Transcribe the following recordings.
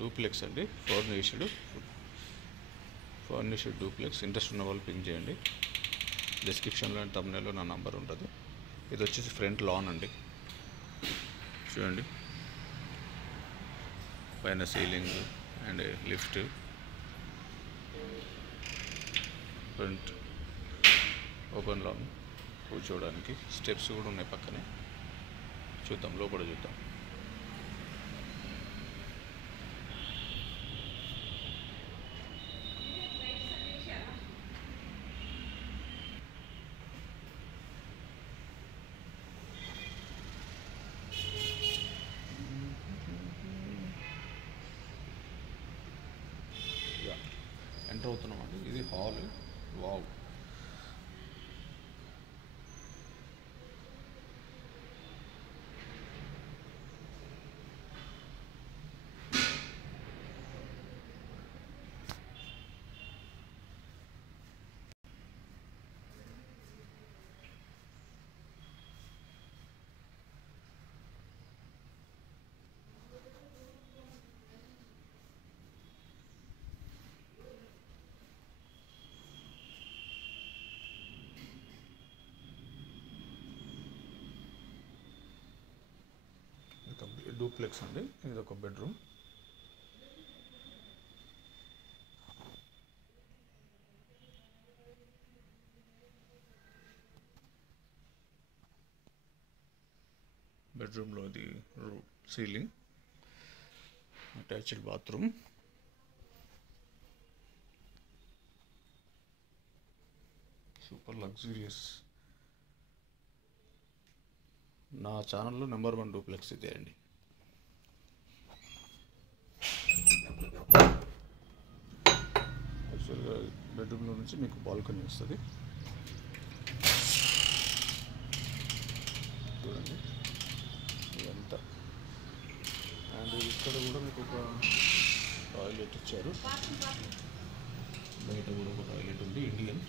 Duplex అండి, furnished duplex. Interest ఉన్న వాళ్ళు పింక్ చేయండి. డిస్క్రిప్షన్లో అండ్ థంబ్నెయిల్లో నా నంబర్ ఉంటుంది. ఇది వచ్చేసి ఫ్రంట్ లాన్ అండి, చూడండి. పైన ceiling and lift, front open lawn, కూర్చోవడానికి స్టెప్స్ కూడా ఉన్నాయి పక్కనే. చూద్దాం, లోపల చూద్దాం. ఎంటర్ అవుతున్నామండి. ఇది హాల్. వావ్, డూప్లెక్స్ అండి. ఇది ఒక బెడ్రూమ్. బెడ్రూమ్లో ఇది ceiling, attached bathroom, super luxurious. నా ఛానల్లో నెంబర్ 1 డూప్లెక్స్ ఇదే అండి. యాక్చువల్గా బెడ్రూమ్లో నుంచి మీకు బాల్కనీ వస్తుంది, చూడండి ఇదంతా. అండ్ ఇక్కడ కూడా మీకు ఒక టాయిలెట్ ఇచ్చారు. బయట కూడా ఒక టాయిలెట్ ఉంది, ఇండియన్.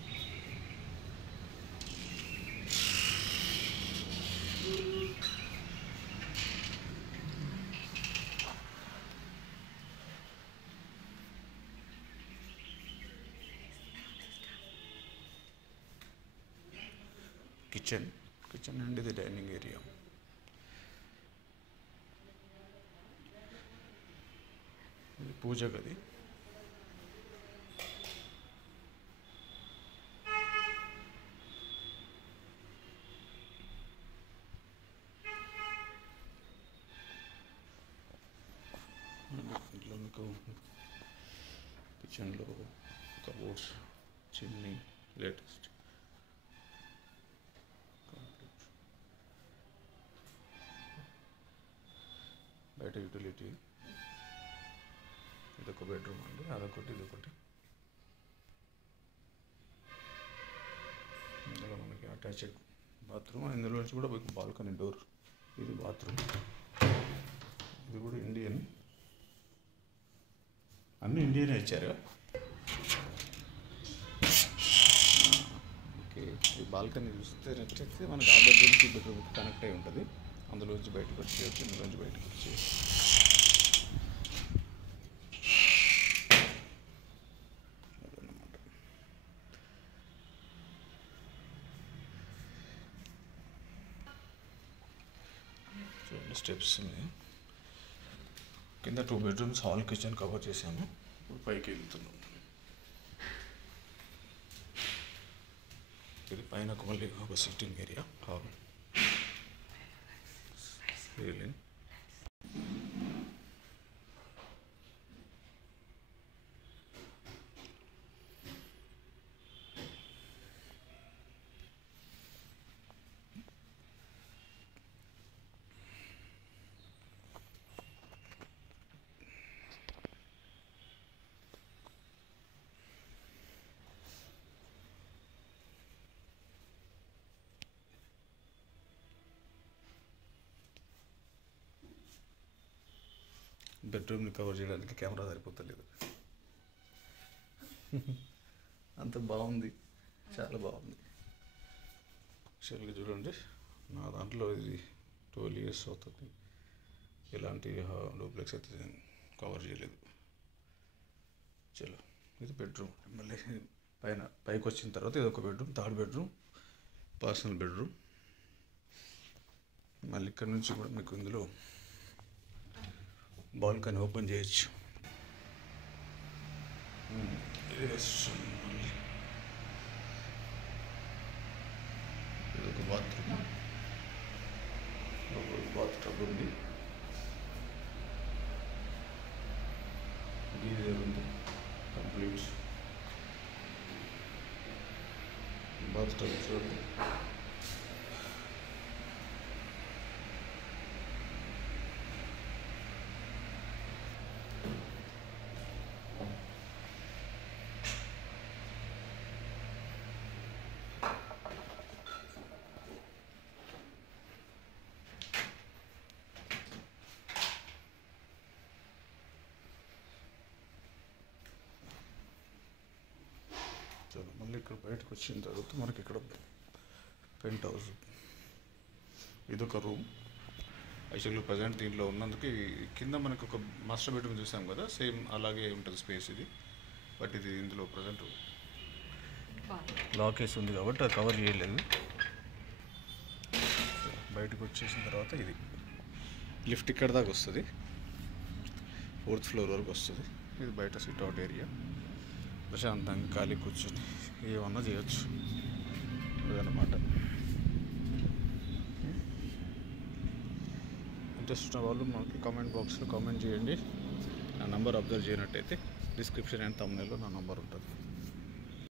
కిచెన్ అండ్ ఇది డైనింగ్ ఏరియా. ఇది పూజ గది. ఇంట్లో మీకు కిచెన్లో కబోర్డ్స్, చిమ్నీ, లేటెస్ట్. బయట యూటిలిటీ. ఇదొక బెడ్రూమ్ అండి, అదొకటి, ఇదొకటి. ఇందులో మనకి అటాచ్డ్ బాత్రూమ్, ఇందులో నుంచి కూడా బాల్కనీ డోర్. ఇది బాత్రూమ్. ఇది కూడా ఇండియన్. అన్నీ ఇండియనే ఇచ్చారు. ఓకే, ఈ బాల్కనీ చూస్తే మనకి ఆ బెడ్రూమ్కి ఈ బెడ్రూమ్కి కనెక్ట్ అయి ఉంటుంది. అందులోంచి బయటకు వచ్చేయచ్చు, ఇందులోంచి బయటకు వచ్చేయచ్చు. అదన్నమాట. చూడండి, స్టెప్స్ ఉన్నాయి. కింద 2 బెడ్రూమ్స్, హాల్, కిచెన్ కవర్ చేశాము. ఇప్పుడు పైకి వెళ్తున్నాం. ఇది పైన మళ్ళీ ఒక సిట్టింగ్ ఏరియా, హాల్, సీలింగ్. బెడ్రూమ్ని కవర్ చేయడానికి కెమెరా సరిపోతలేదు, అంత బాగుంది, చాలా బాగుంది. యాక్చువల్గా చూడండి, నా దాంట్లో ఇది 12 years అవుతుంది. ఇలాంటి డూప్లెక్స్ అయితే కవర్ చేయలేదు. చలో ఇది బెడ్రూమ్. మళ్ళీ పైకి వచ్చిన తర్వాత ఇది ఒక bedroom, third bedroom, personal bedroom. మళ్ళీ ఇక్కడ నుంచి కూడా మీకు ఇందులో బాల్కనీ ఓపెన్ చేయొచ్చు. ఇది ఒక బాత్రూమ్, బాత్ టబ్ ఉంది, గీజర్ ఉంది, కంప్లీట్ బాత్ టబ్ చూడండి. చలో మళ్ళీ ఇక్కడ బయటకు వచ్చిన తర్వాత మనకి ఇక్కడ పెంట్ హౌస్. ఇదొక రూమ్. యాక్చువల్లీ ప్రజెంట్ దీంట్లో ఉన్నందుకు కింద మనకు ఒక మాస్టర్ బెడ్రూమ్ చూసాం కదా, సేమ్ అలాగే ఉంటుంది స్పేస్ ఇది. బట్ ఇది ఇందులో ప్రజెంట్ లాక్ వేసి ఉంది కాబట్టి అది కవర్ చేయలేదు. బయటకు వచ్చేసిన తర్వాత ఇది లిఫ్ట్ ఇక్కడ దాకా వస్తుంది, 4th ఫ్లోర్ వరకు వస్తుంది. ఇది బయట సిట్అవుట్ ఏరియా, ప్రశాంతంగా ఖాళీ కూర్చొని ఏమన్నా చేయొచ్చు అదనమాట. ఇంట్రెస్ట్ ఉన్న వాళ్ళు మనకి కామెంట్ బాక్స్లో కామెంట్ చేయండి. నా నంబర్ అబ్జర్వ్ చేయనట్టయితే డిస్క్రిప్షన్ అండ్ థంబ్నెయిల్లో నా నంబర్ ఉంటుంది.